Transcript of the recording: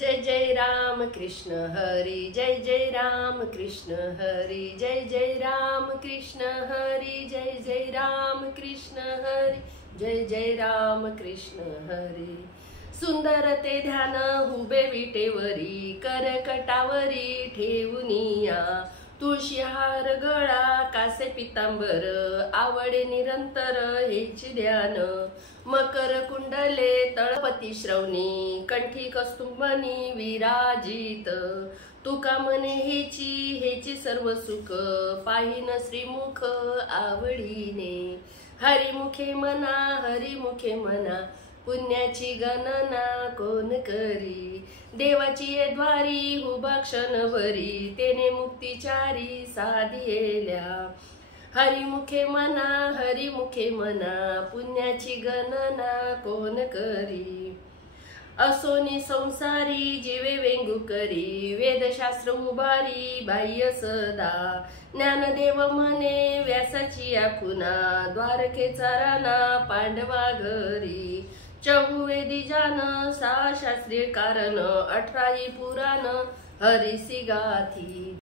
जय जय राम कृष्ण हरी, जय जय राम कृष्ण हरी, जय जय राम कृष्ण हरी, जय जय राम कृष्ण हरी, जय जय राम कृष्ण हरी। सुंदर ते ध्यान हुबे विटेवरी, करकटावरी ठेवूनिया, तुळशी हार गळा कासे पितांबर, आवडे निरंतर हेची ध्यान। मकर कुंडले तळपती श्रवणी, कंठी कस्तुंबनी विराजित, तुका मने हेची सर्व सुख, पाहिन श्रीमुख आवडीने। हरिमुखे मना पुण्याची गणना कोण करी, देवाची ये द्वारी हुबा क्षणभरी, तेने मुक्तिचारी साधिएल्या। हरिमुखे मना पुण्याची गणना कोण करी, असोनी संसारी जीवे वेंगू करी, वेदशास्त्र उभारी बाह्य सदा, ज्ञानदेव म्हणे व्यासाची आखुना, द्वारकेचा राणा पांडवा घरी। चहुवेदी जान 6 शास्त्रीय कारण, 18 पुराण हरिसी गाथी।